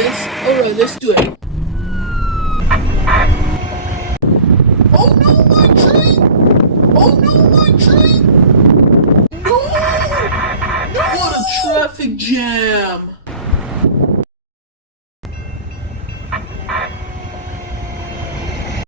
Alright, let's do it. Oh no, my train! Oh no, my train! No! What a traffic jam!